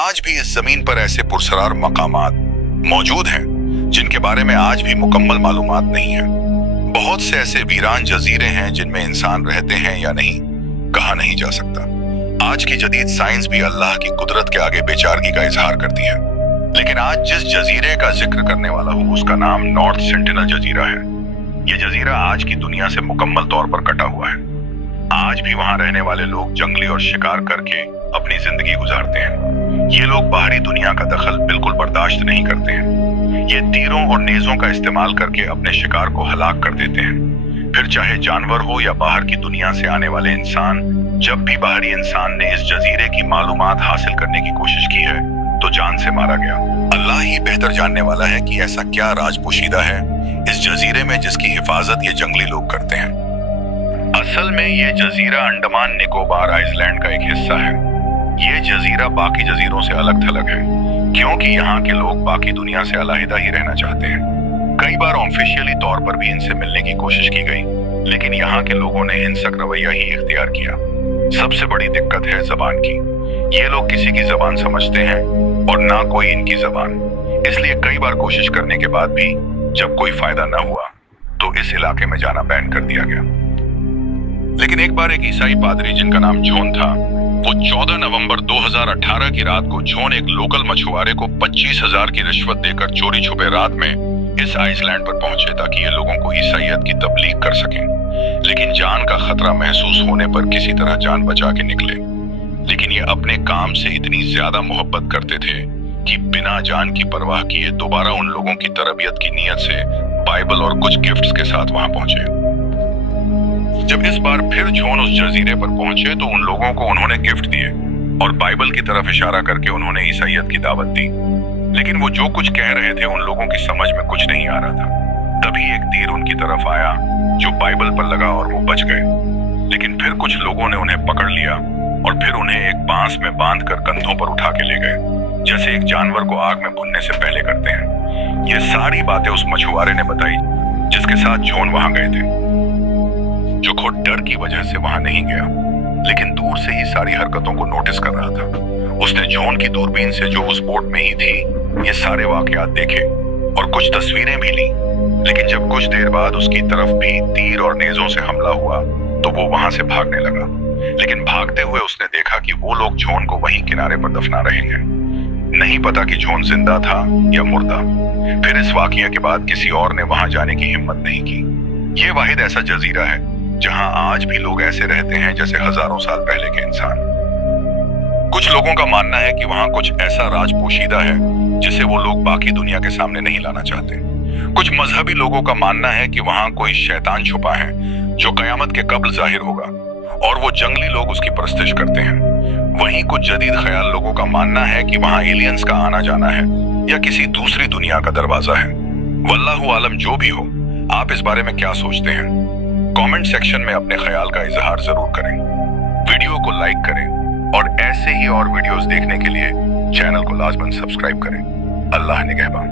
आज भी इस जमीन पर ऐसे पुरसरार मकामात मौजूद हैं जिनके बारे में आज भी मुकम्मल मालूमात नहीं है। बहुत से ऐसे वीरान जजीरे हैं जिनमें इंसान रहते हैं या नहीं, कहा नहीं जा सकता। आज की जदीद साइंस भी अल्लाह की कुदरत के आगे बेचारगी का इजहार करती है। लेकिन आज जिस जजीरे का जिक्र करने वाला हूँ उसका नाम नॉर्थ सेंटिनल जजीरा है। यह जजीरा आज की दुनिया से मुकम्मल तौर पर कटा हुआ है। आज भी वहां रहने वाले लोग जंगली और शिकार करके अपनी जिंदगी गुजारते हैं। ये लोग बाहरी दुनिया का दखल बिल्कुल बर्दाश्त नहीं करते हैं। ये तीरों और नेजों का इस्तेमाल करके अपने शिकार को हलाक कर देते हैं। फिर चाहे जानवर हो या बाहर की दुनिया से आने वाले इंसान, जब भी बाहरी इंसान ने इस जजीरे की मालूमात हासिल करने की कोशिश की है तो जान से मारा गया। अल्लाह ही बेहतर जानने वाला है कि ऐसा क्या राज पोशीदा है इस जजीरे में जिसकी हिफाजत ये जंगली लोग करते हैं। असल में ये जजीरा अंडमान निकोबार आइलैंड का एक हिस्सा है। ये जजीरा बाकी जजीरों से अलग थलग है क्योंकि यहाँ के लोग बाकी दुनिया से अलहदा ही रहना चाहते हैं। कई बार ऑफिशियली तौर पर भी इनसे मिलने की कोशिश की गई, लेकिन यहाँ के लोगों ने हिंसक रवैया ही इख्तियार किया। सबसे बड़ी दिक्कत है जबान की। ये लोग किसी की जबान समझते हैं और ना कोई इनकी जबान। इसलिए कई बार कोशिश करने के बाद भी जब कोई फायदा न हुआ तो इस इलाके में जाना बैन कर दिया गया। लेकिन एक बार एक ईसाई पादरी जिनका नाम जॉन था, वो 14 नवंबर 2018 की रात को जॉन एक लोकल मछुआरे को 25,000 की रिश्वत देकर चोरी छुपे रात में इस आइसलैंड पर पहुंचे ताकि ये लोगों को ईसाईयत की तबलीग कर सकें। लेकिन जान का खतरा महसूस होने पर किसी तरह जान बचा के निकले। लेकिन ये अपने काम से इतनी ज्यादा मोहब्बत करते थे कि बिना जान की परवाह किए दोबारा उन लोगों की तरबियत की नीयत से बाइबल और कुछ गिफ्ट्स के साथ वहां पहुंचे। जब इस बार फिर जॉन उस जजीरे पर पहुंचे तो उन लोगों को उन्होंने गिफ्ट दिए और बाइबल की तरफ इशारा करके उन्होंने ईसाईयत की दावत दी। लेकिन वो जो कुछ कह रहे थे उन लोगों की समझ में कुछ नहीं आ रहा था। तभी एक तीर उनकी तरफ आया जो बाइबल पर लगा और वो बच गए। लेकिन फिर कुछ लोगों ने उन्हें पकड़ लिया और फिर उन्हें एक बांस में बांध कर कंधों पर उठा के ले गए, जैसे एक जानवर को आग में भुनने से पहले करते हैं। ये सारी बातें उस मछुआरे ने बताई जिसके साथ जॉन वहां गए थे, जो खुद डर की वजह से वहां नहीं गया लेकिन दूर से ही सारी हरकतों को नोटिस कर रहा था। उसने जॉन की दूरबीन से जो उस बोट में ही थी ये सारे वाकयात देखे और कुछ तस्वीरें भी ली। लेकिन जब कुछ देर बाद उसकी तरफ भी तीर और नेजों से हमला हुआ तो वो वहां से भागने लगा। लेकिन भागते हुए उसने देखा कि वो लोग जॉन को वहीं किनारे पर दफना रहे हैं। नहीं पता कि जॉन जिंदा था या मुर्दा। फिर इस वाकये के बाद किसी और ने वहां जाने की हिम्मत नहीं की। ये वाहिद ऐसा जजीरा है जहां आज भी लोग ऐसे रहते हैं जैसे हजारों साल पहले के इंसान। कुछ लोगों का मानना है कि वहां कुछ ऐसा राज पोशीदा है जिसे वो लोग बाकी दुनिया के सामने नहीं लाना चाहते। कुछ मजहबी लोगों का मानना है कि वहां कोई शैतान छुपा है जो कयामत के कब्ल जाहिर होगा और वो जंगली लोग उसकी परस्तिश करते हैं। वहीं कुछ जदीद ख्याल लोगों का मानना है कि वहां एलियंस का आना जाना है या किसी दूसरी दुनिया का दरवाजा है। वल्लाहु आलम जो भी हो, आप इस बारे में क्या सोचते हैं? कमेंट सेक्शन में अपने ख्याल का इजहार जरूर करें। वीडियो को लाइक करें और ऐसे ही और वीडियोस देखने के लिए चैनल को लाजमन सब्सक्राइब करें। अल्लाह निगहबान।